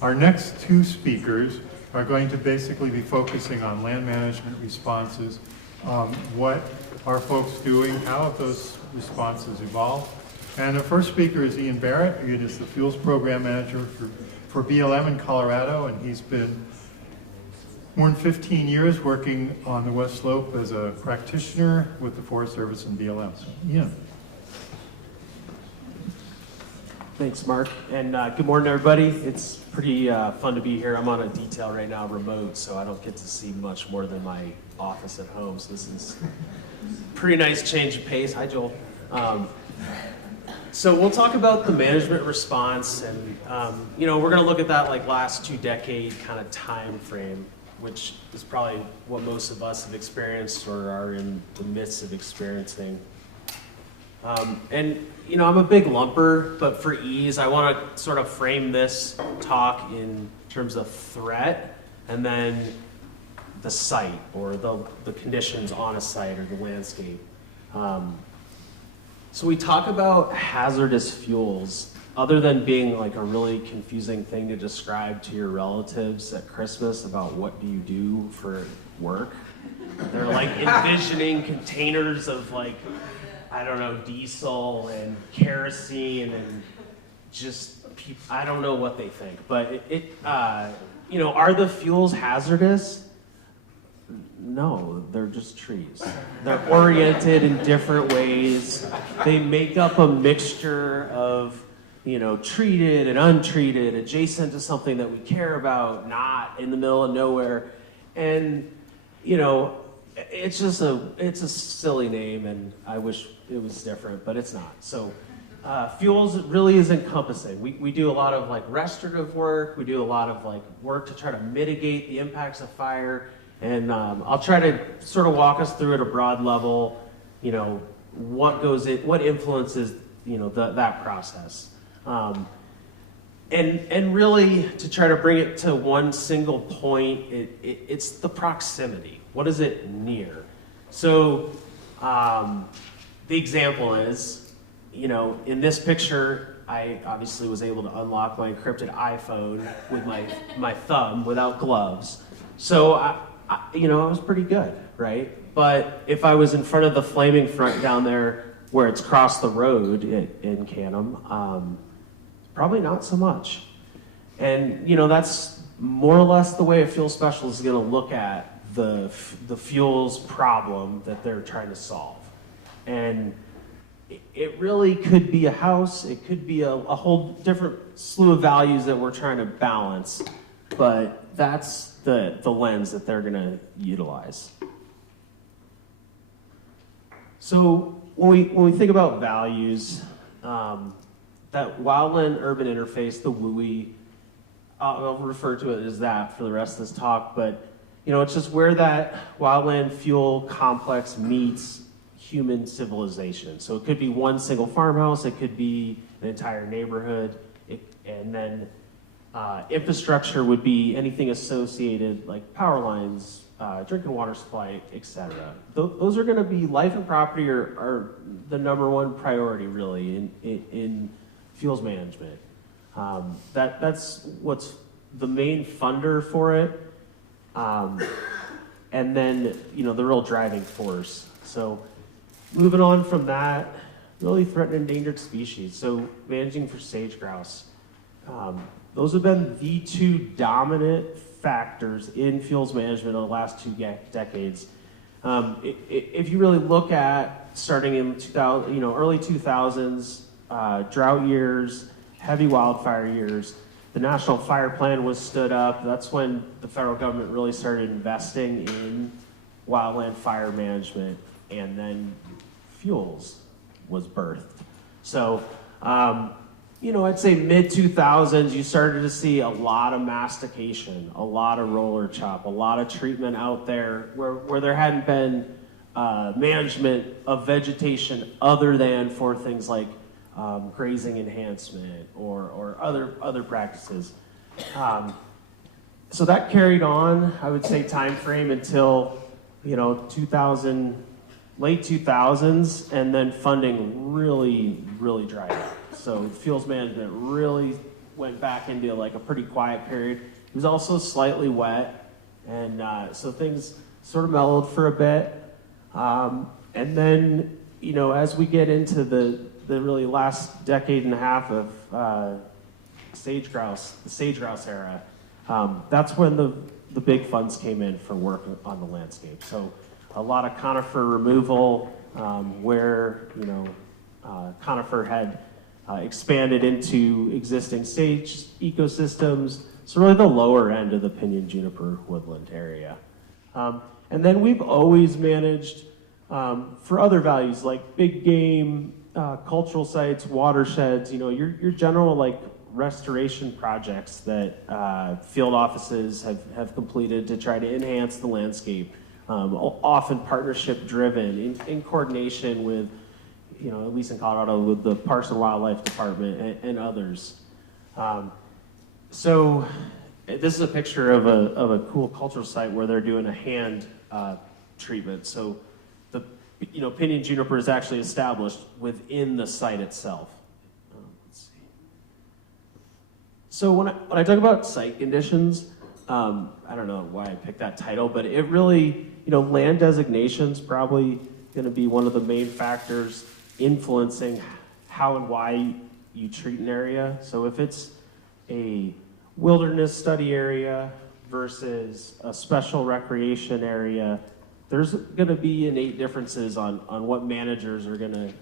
Our next two speakers are going to basically be focusing on land management responses, what are folks doing, how have those responses evolved. And the first speaker is Ian Barrett. He is the Fuels Program Manager for BLM in Colorado, and he's been more than 15 years working on the West Slope as a practitioner with the Forest Service and BLM. So, Ian. Thanks, Mark, and good morning, everybody. It's pretty fun to be here. I'm on a detail right now, remote, so I don't get to see much more than my office at home, so this is a pretty nice change of pace. Hi, Joel. So we'll talk about the management response, and we're going to look at that like last 2-decade kind of time frame, which is probably what most of us have experienced or are in the midst of experiencing. I'm a big lumper, but for ease, I want to sort of frame this talk in terms of threat and then the site or the conditions on a site or the landscape. So we talk about hazardous fuels, other than being like a really confusing thing to describe to your relatives at Christmas about what do you do for work. They're like envisioning containers of like, I don't know, diesel and kerosene and just, I don't know what they think. But are the fuels hazardous? No, they're just trees. They're oriented in different ways. They make up a mixture of, treated and untreated, adjacent to something that we care about, not in the middle of nowhere. And, it's a silly name, and I wish it was different, but it's not. So fuels really is encompassing. We do a lot of like restorative work. We do a lot of like work to try to mitigate the impacts of fire. And I'll try to sort of walk us through at a broad level, what influences, that process. And really to try to bring it to one single point, it's the proximity. What is it near? So the example is, in this picture, I obviously was able to unlock my encrypted iPhone with my thumb without gloves. So I was pretty good, right? But if I was in front of the flaming front down there where it's across the road in Canham, probably not so much. And, that's more or less the way a fuel specialist is going to look at the fuels problem that they're trying to solve. And it really could be a house, it could be a whole different slew of values that we're trying to balance, but that's the lens that they're gonna utilize. So when we think about values, that wildland-urban interface, the WUI, I'll refer to it as that for the rest of this talk, but it's just where that wildland fuel complex meets human civilization. So it could be one single farmhouse, it could be an entire neighborhood, and then infrastructure would be anything associated like power lines, drinking water supply, etc. Those are going to be life and property are the number one priority really in fuels management. That's what's the main funder for it. And then, the real driving force. So moving on from that, really threatened endangered species. So managing for sage grouse. Those have been the two dominant factors in fuels management over the last 2 decades. If you really look at starting in early 2000s, drought years, heavy wildfire years, the National Fire Plan was stood up. That's when the federal government really started investing in wildland fire management, and then fuels was birthed. So, I'd say mid-2000s, you started to see a lot of mastication, a lot of roller chop, a lot of treatment out there where there hadn't been management of vegetation other than for things like grazing enhancement or other practices. So that carried on, I would say, time frame until 2000, late 2000s, and then funding really dried up. So fuels management really went back into like a pretty quiet period. It was also slightly wet, and so things sort of mellowed for a bit. And then, you know, as we get into the really last decade and a half of the sage grouse era, that's when the big funds came in for work on the landscape. So a lot of conifer removal, where, you know, conifer had expanded into existing sage ecosystems. So really the lower end of the pinyon-juniper woodland area. And then we've always managed for other values like big game, cultural sites, watersheds, you know, your general like restoration projects that field offices have completed to try to enhance the landscape, often partnership driven in coordination with, you know, at least in Colorado, with the Parks and Wildlife Department and others. So this is a picture of a cool cultural site where they're doing a hand treatment. So the, you know, pinyon-juniper is actually established within the site itself. Let's see. So when I talk about site conditions, I don't know why I picked that title, but it really, you know, land designation's probably going to be one of the main factors influencing how and why you treat an area. So if it's a wilderness study area versus a special recreation area, there's going to be innate differences on what managers are going to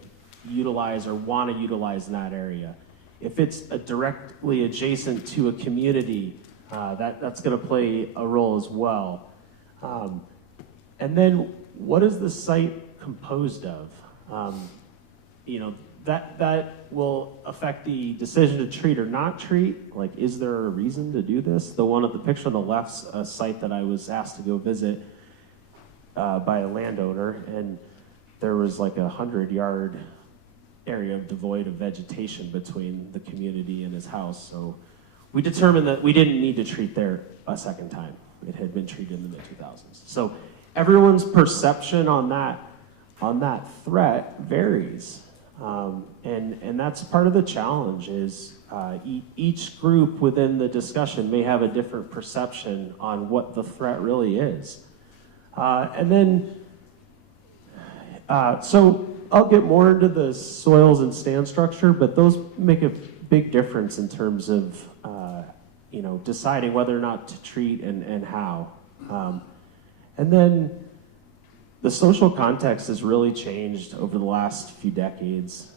utilize or want to utilize in that area. If it's directly adjacent to a community, that's going to play a role as well. And then what is the site composed of? You know, that will affect the decision to treat or not treat. Like, is there a reason to do this? The one at the picture on the left's a site that I was asked to go visit by a landowner, and there was like 100-yard area devoid of vegetation between the community and his house. So we determined that we didn't need to treat there a second time. It had been treated in the mid-2000s. So everyone's perception on that threat varies. And that's part of the challenge is each group within the discussion may have a different perception on what the threat really is. And then, so I'll get more into the soils and stand structure, but those make a big difference in terms of, you know, deciding whether or not to treat and how. And then the social context has really changed over the last few decades.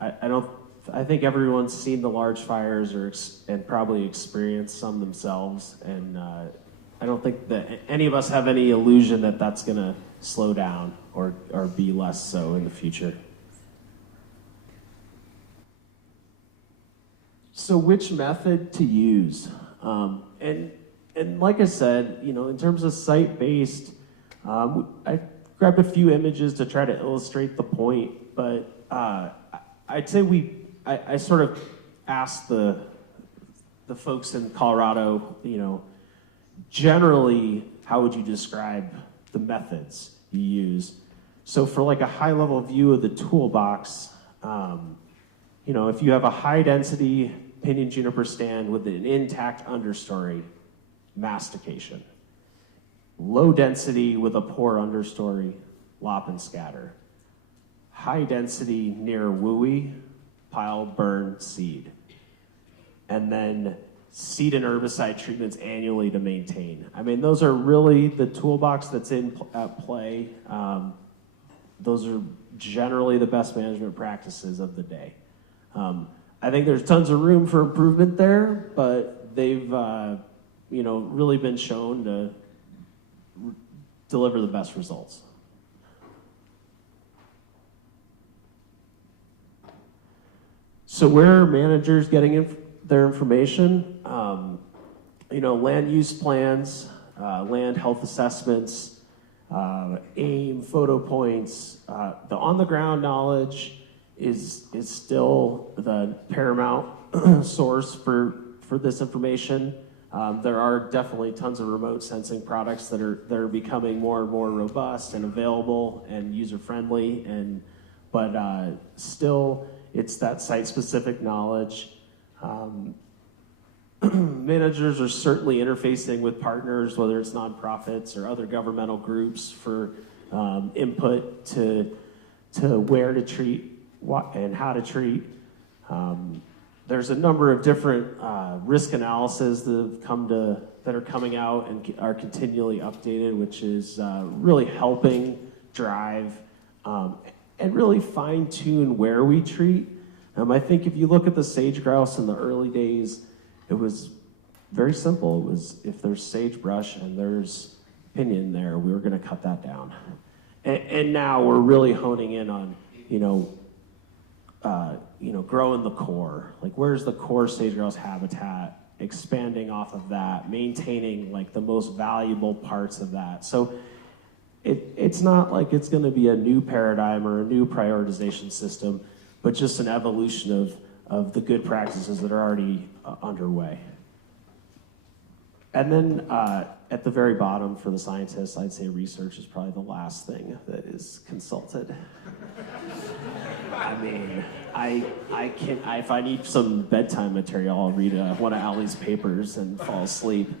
I think everyone's seen the large fires and probably experienced some themselves, and I don't think that any of us have any illusion that that's going to slow down or be less so in the future. So which method to use? And like I said, you know, in terms of site-based, I grabbed a few images to try to illustrate the point, but I'd say I sort of asked the folks in Colorado, you know, generally, how would you describe the methods you use? So for like a high-level view of the toolbox, you know, if you have a high-density pinyon-juniper stand with an intact understory, mastication. Low density with a poor understory, lop and scatter. High density near wooey, pile, burn, seed. And then seed and herbicide treatments annually to maintain. I mean, those are really the toolbox that's at play. Those are generally the best management practices of the day. I think there's tons of room for improvement there, but they've you know, really been shown to deliver the best results. So where are managers getting their information? You know, land use plans, land health assessments, AIM, photo points. The on-the-ground knowledge is still the paramount source for this information. There are definitely tons of remote sensing products that are becoming more and more robust and available and user-friendly, but still it's that site-specific knowledge. managers are certainly interfacing with partners, whether it's nonprofits or other governmental groups, for input to where to treat, what and how to treat. There's a number of different risk analyses that are coming out and are continually updated, which is really helping drive and really fine tune where we treat. I think if you look at the sage grouse in the early days, it was very simple. It was, if there's sagebrush and there's pinyon there, we were going to cut that down. And now we're really honing in on, growing the core. Like, where's the core sage grouse habitat? Expanding off of that, maintaining like the most valuable parts of that. So it's not like it's going to be a new paradigm or a new prioritization system, but just an evolution of the good practices that are already underway. And then at the very bottom for the scientists, I'd say research is probably the last thing that is consulted. I mean, if I need some bedtime material, I'll read one of Allie's papers and fall asleep.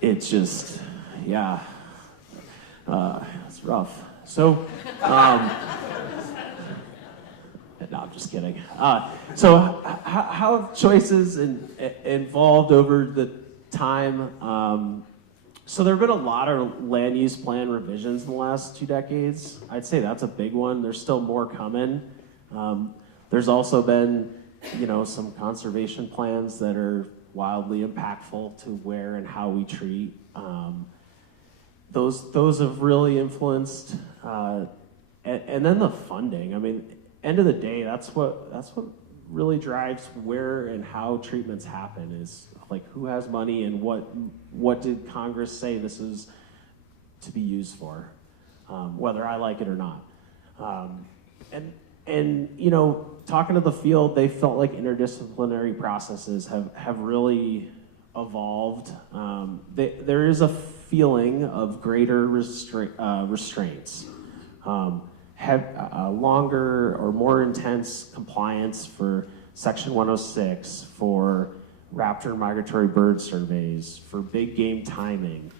It's just, yeah, it's rough. So, no, I'm just kidding. So how have choices evolved over the time? So there have been a lot of land use plan revisions in the last 2 decades. I'd say that's a big one. There's still more coming. There's also been, some conservation plans that are wildly impactful to where and how we treat. Those have really influenced, and then the funding. I mean, end of the day, that's what really drives where and how treatments happen, is like who has money and what did Congress say this is to be used for, whether I like it or not. And talking to the field, they felt like interdisciplinary processes have really evolved. There is a feeling of greater restraints. Have longer or more intense compliance for Section 106, for raptor migratory bird surveys, for big game timing,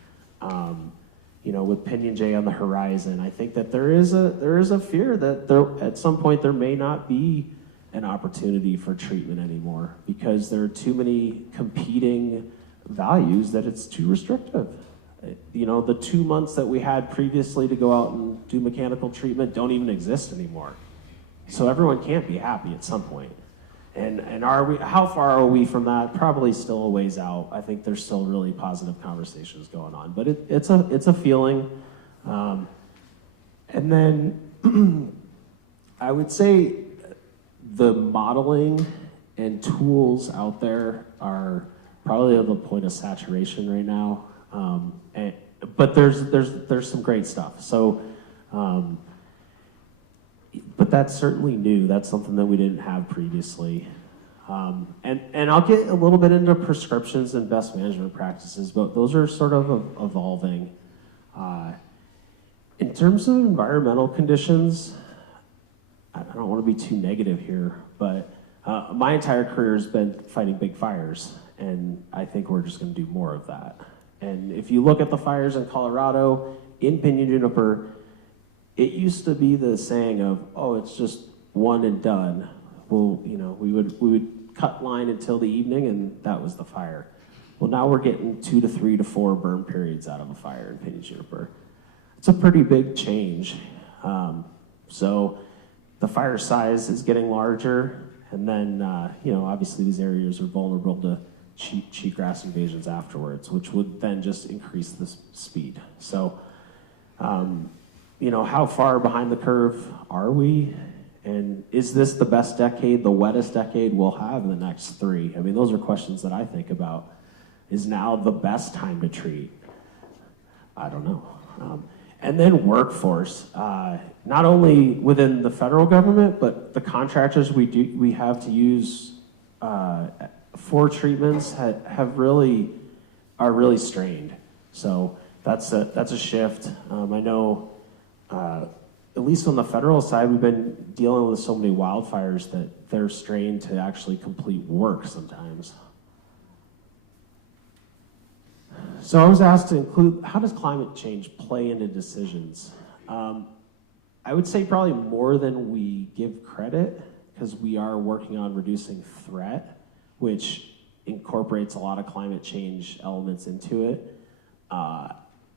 with Pinyon-Jay on the horizon. I think that there is a fear that at some point there may not be an opportunity for treatment anymore because there are too many competing values, that it's too restrictive. The 2 months that we had previously to go out and do mechanical treatment don't even exist anymore. So everyone can't be happy at some point. And how far are we from that? Probably still a ways out. I think there's still really positive conversations going on, but it's a feeling. And then I would say the modeling and tools out there are probably at the point of saturation right now. But there's some great stuff. So, but that's certainly new. That's something that we didn't have previously. And I'll get a little bit into prescriptions and best management practices, but those are sort of evolving. In terms of environmental conditions, I don't want to be too negative here, but my entire career has been fighting big fires, and I think we're just going to do more of that. And if you look at the fires in Colorado, in Pinyon-Juniper, it used to be the saying of, oh, it's just one and done. Well, we would cut line until the evening, and that was the fire. Well, now we're getting 2 to 3 to 4 burn periods out of a fire in Pinyon-Juniper. It's a pretty big change. So the fire size is getting larger, and then, obviously these areas are vulnerable to cheatgrass invasions afterwards, which would then just increase the speed. So, how far behind the curve are we? And is this the best decade, the wettest decade we'll have in the next 3? I mean, those are questions that I think about. Is now the best time to treat? I don't know. And then workforce, not only within the federal government, but the contractors we have to use for treatments are really strained. So that's a shift. I know, at least on the federal side, we've been dealing with so many wildfires that they're strained to actually complete work sometimes. So I was asked to include, how does climate change play into decisions? I would say probably more than we give credit, because we are working on reducing threat, which incorporates a lot of climate change elements into it.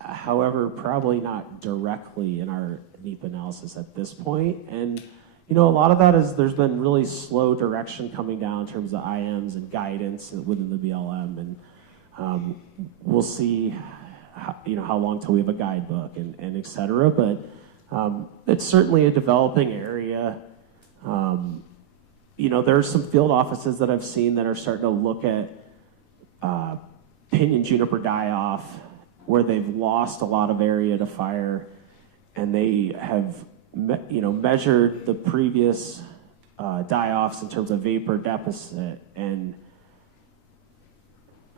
However, probably not directly in our NEPA analysis at this point. And a lot of that is there's been really slow direction coming down in terms of IMs and guidance within the BLM, and we'll see how long till we have a guidebook and et cetera. But it's certainly a developing area. There's some field offices that I've seen that are starting to look at Pinyon-Juniper die-off, where they've lost a lot of area to fire, and they have measured the previous die-offs in terms of vapor deficit and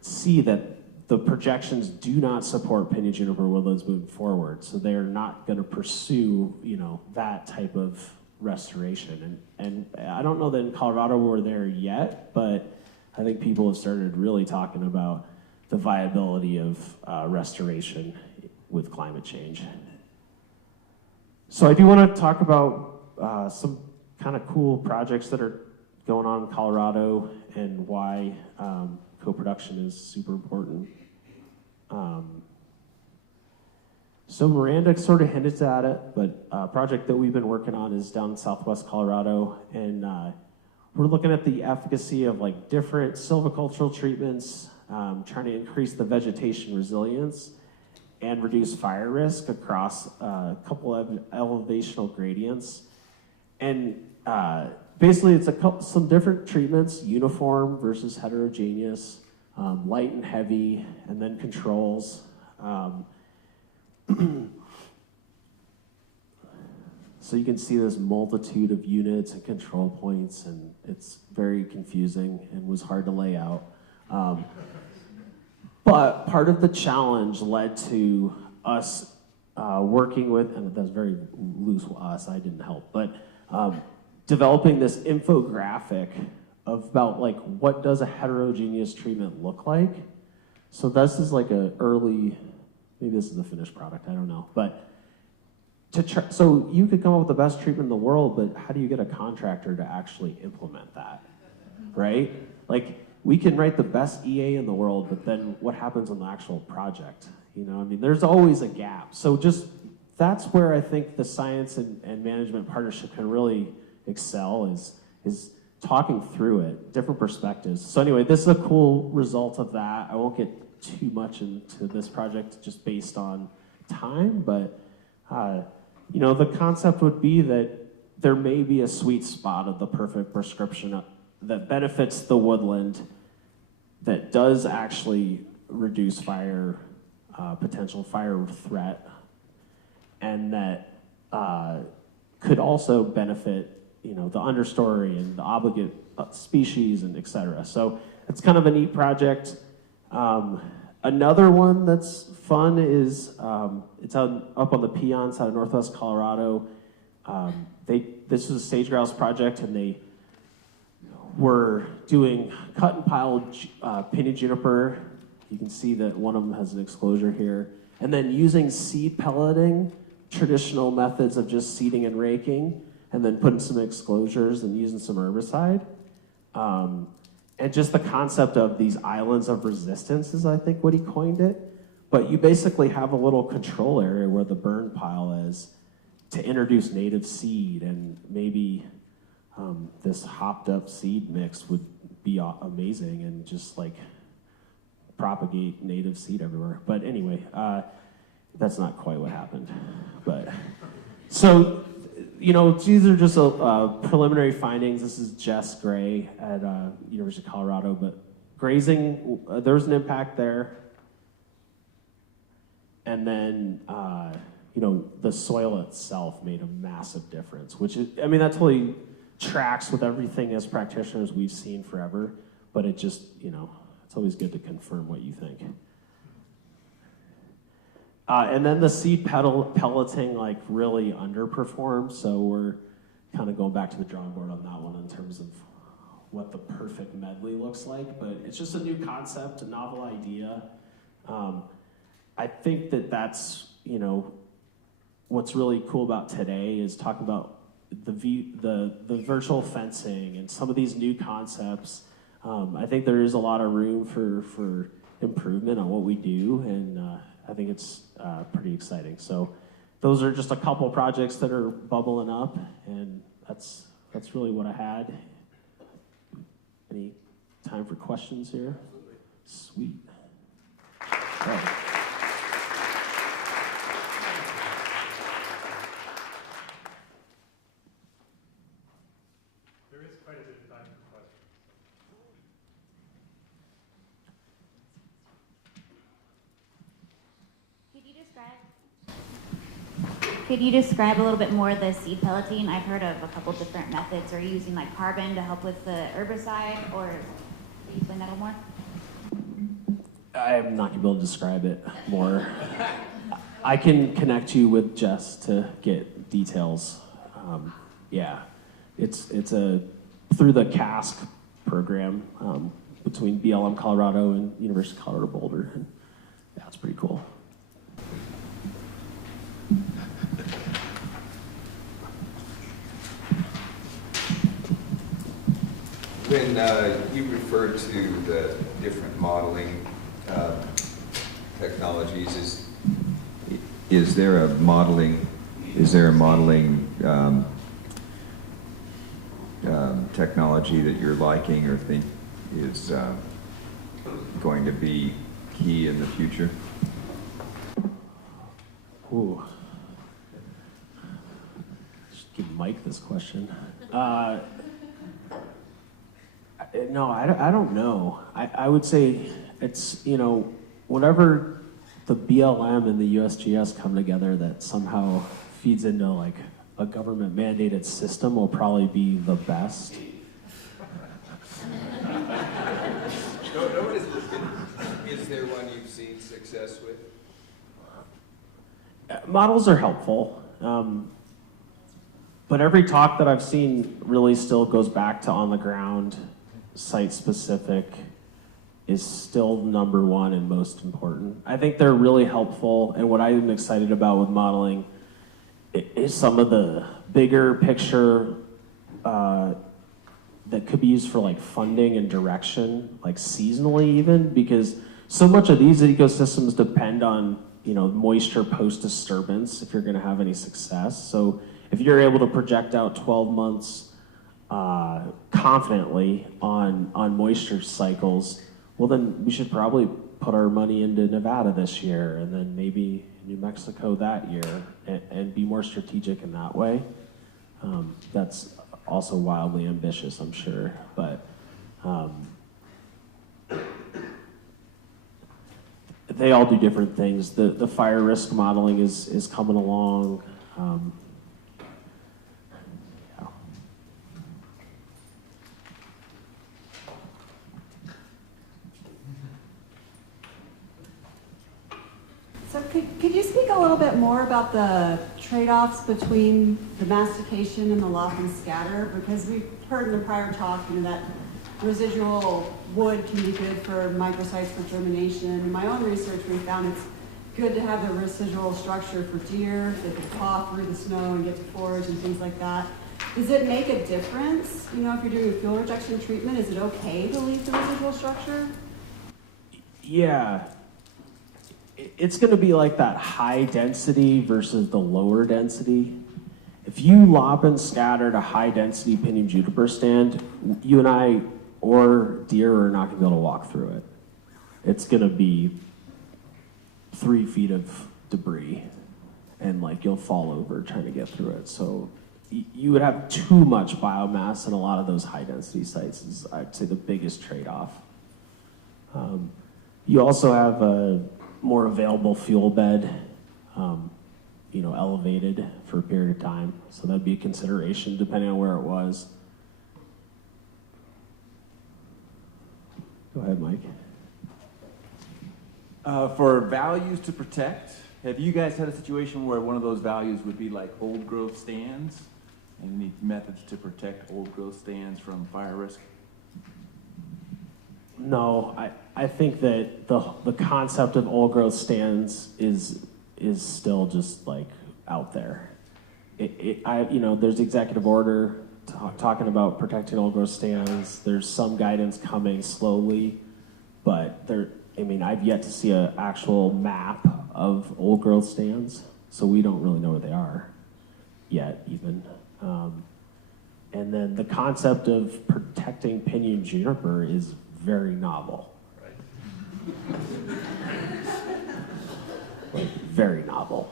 see that the projections do not support Pinyon-Juniper woodlands moving forward. So they're not going to pursue that type of restoration. And I don't know that in Colorado we're there yet, but I think people have started really talking about the viability of restoration with climate change. So I do want to talk about some kind of cool projects that are going on in Colorado and why co-production is super important. So Miranda sort of hinted at it, but a project that we've been working on is down in southwest Colorado, and we're looking at the efficacy of different silvicultural treatments, trying to increase the vegetation resilience and reduce fire risk across a couple of elevational gradients. And basically it's some different treatments, uniform versus heterogeneous, light and heavy, and then controls. So you can see this multitude of units and control points, and it's very confusing and was hard to lay out. But part of the challenge led to us working with, and that's very loose with us, I didn't help, but developing this infographic of about what does a heterogeneous treatment look like. So this is a early, maybe this is the finished product, I don't know. But so you could come up with the best treatment in the world, but how do you get a contractor to actually implement that, right? We can write the best EA in the world, but then what happens on the actual project? There's always a gap. So that's where I think the science and management partnership can really excel is talking through it, different perspectives. So anyway, this is a cool result of that. I won't get too much into this project just based on time, but the concept would be that there may be a sweet spot of the perfect prescription that benefits the woodland, that does actually reduce fire, potential fire threat, and that could also benefit the understory and the obligate species and et cetera. So it's kind of a neat project. Another one that's fun is it's up on the Pinyon side of northwest Colorado. This was a sage grouse project, and they were doing cut and pile Pinyon-Juniper. You can see that one of them has an exclosure here. And then using seed pelleting, traditional methods of just seeding and raking, and then putting some exclosures and using some herbicide. And just the concept of these islands of resistance is, I think, what he coined it. But you basically have a little control area where the burn pile is to introduce native seed, and maybe this hopped up seed mix would be amazing and just propagate native seed everywhere. But anyway, that's not quite what happened. But so, these are just preliminary findings. This is Jess Gray at University of Colorado, but grazing, there was an impact there. And then, the soil itself made a massive difference, which is, that totally tracks with everything as practitioners we've seen forever, but it just, it's always good to confirm what you think. And then the seed pelleting really underperformed, so we're kind of going back to the drawing board on that one in terms of what the perfect medley looks like. But it's just a new concept, a novel idea I think that's, what's really cool about today is talking about the virtual fencing and some of these new concepts. I think there is a lot of room for improvement on what we do, and I think it's pretty exciting. So those are just a couple projects that are bubbling up, and that's really what I had. Any time for questions here? Sweet. Oh. There is quite a bit of time for questions. Could you describe a little bit more the seed pelleting? I've heard of a couple different methods. Are you using like carbon to help with the herbicide, or can you explain that a little more? I'm not gonna be able to describe it more. I can connect you with Jess to get details. Yeah, it's a through the CASC program between BLM Colorado and University of Colorado Boulder, and yeah, it's pretty cool. When you refer to the different modeling technologies, is there a modeling technology that you're liking or think is going to be key in the future? Ooh. Just give Mike this question. No, I don't know. I would say it's, whatever the BLM and the USGS come together that somehow feeds into like a government mandated system will probably be the best. Is there one you've seen success with? Models are helpful, but every talk that I've seen really still goes back to on the ground, site specific is still number one and most important. I think they're really helpful, and what I'm excited about with modeling is some of the bigger picture that could be used for like funding and direction, like seasonally even, because so much of these ecosystems depend on moisture post disturbance if you're going to have any success. So if you're able to project out 12 months confidently on moisture cycles, well then we should probably put our money into Nevada this year and then maybe New Mexico that year and be more strategic in that way. That's also wildly ambitious, I'm sure, but they all do different things. The fire risk modeling is coming along. Yeah. So could you speak a little bit more about the trade-offs between the mastication and the lop and scatter? Because we've heard in the prior talk, that residual wood can be good for microsites for germination. In my own research, we found it's good to have the residual structure for deer. They could paw through the snow and get to forage and things like that. Does it make a difference? If you're doing a fuel rejection treatment, is it okay to leave the residual structure? Yeah. It's going to be like that high density versus the lower density. If you lop and scattered a high density Pinyon-Juniper stand, you and I or deer are not going to be able to walk through it. It's going to be 3 feet of debris and you'll fall over trying to get through it. So you would have too much biomass in a lot of those high density sites is, I'd say, the biggest trade-off. You also have a more available fuel bed, elevated for a period of time. So that'd be a consideration depending on where it was. Go ahead, Mike. For values to protect, have you guys had a situation where one of those values would be like old growth stands and you need methods to protect old growth stands from fire risk? No, I think that the concept of old growth stands is still just like out there. There's executive order talking about protecting old growth stands. There's some guidance coming slowly, but I've yet to see an actual map of old growth stands, so we don't really know where they are yet even. And then the concept of protecting Pinyon-Juniper is very novel. Like, very novel.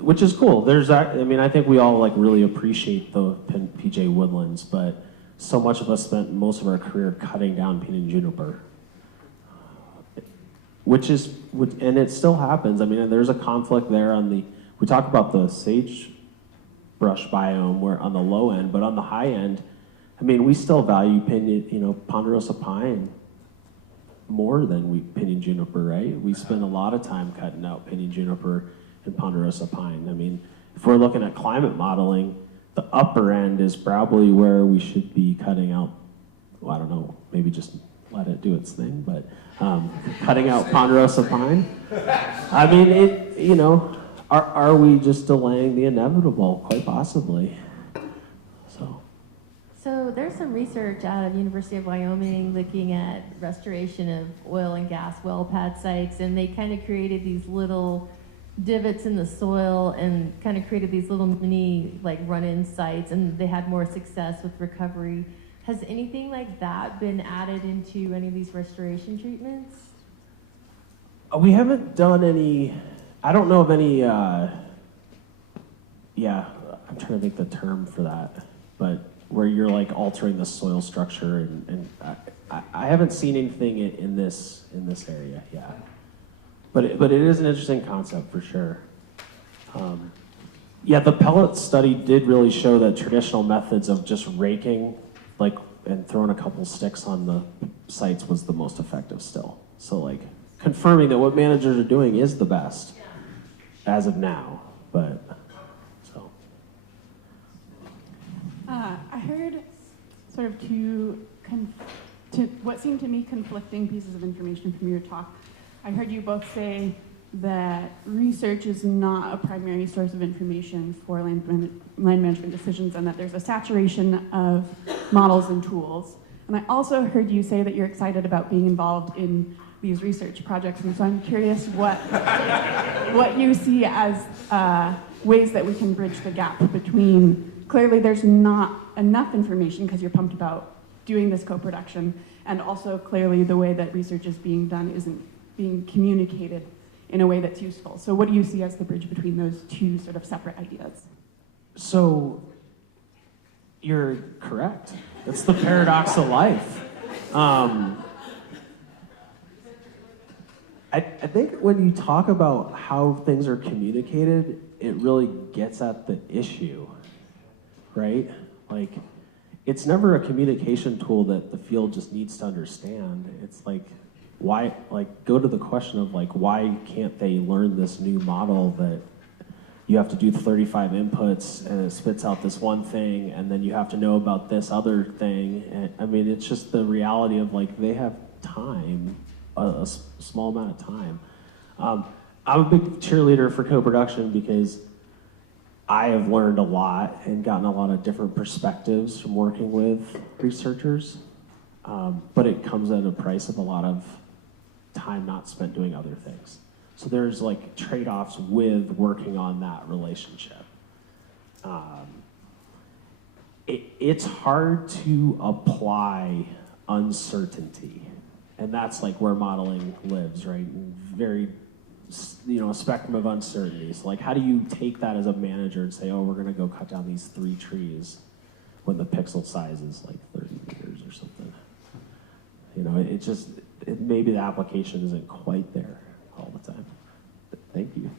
Which is cool. I think we all like really appreciate the PJ woodlands, but so much of us spent most of our career cutting down Pinyon-Juniper. And it still happens. There's a conflict there we talk about the sagebrush biome where on the low end, but on the high end, we still value ponderosa pine more than Pinyon-Juniper, right? We spend a lot of time cutting out Pinyon-Juniper and ponderosa pine. If we're looking at climate modeling, the upper end is probably where we should be cutting out, I don't know, maybe just let it do its thing, but cutting out ponderosa pine. Are we just delaying the inevitable? Quite possibly. So there's some research out of University of Wyoming looking at restoration of oil and gas well pad sites, and they kind of created these little divots in the soil and kind of created these little mini like run-in sites, and they had more success with recovery. Has anything like that been added into any of these restoration treatments? We haven't done any, I don't know of any, I'm trying to think the term for that, but where you're like altering the soil structure, and I haven't seen anything in this area, yeah. But it is an interesting concept for sure. The pellet study did really show that traditional methods of just raking, and throwing a couple sticks on the sites was the most effective still. So confirming that what managers are doing is the best as of now, but so. I heard sort of two what seemed to me conflicting pieces of information from your talk. I heard you both say that research is not a primary source of information for land management decisions, and that there's a saturation of models and tools. And I also heard you say that you're excited about being involved in these research projects, and so I'm curious what you see as ways that we can bridge the gap between, clearly there's not enough information because you're pumped about doing this co-production, and also clearly the way that research is being done isn't being communicated in a way that's useful. So what do you see as the bridge between those two sort of separate ideas? So you're correct. It's the paradox of life. I think when you talk about how things are communicated, it really gets at the issue, right? It's never a communication tool that the field just needs to understand. It's why, go to the question of why can't they learn this new model that you have to do 35 inputs and it spits out this one thing, and then you have to know about this other thing. And, it's just the reality of they have time, a small amount of time. I'm a big cheerleader for co-production because I have learned a lot and gotten a lot of different perspectives from working with researchers, but it comes at a price of a lot of time not spent doing other things. So there's trade-offs with working on that relationship. It's hard to apply uncertainty, and that's where modeling lives, right? Very, a spectrum of uncertainties. How do you take that as a manager and say, oh, we're gonna go cut down these 3 trees when the pixel size is 30 meters or something? Maybe the application isn't quite there all the time. Thank you.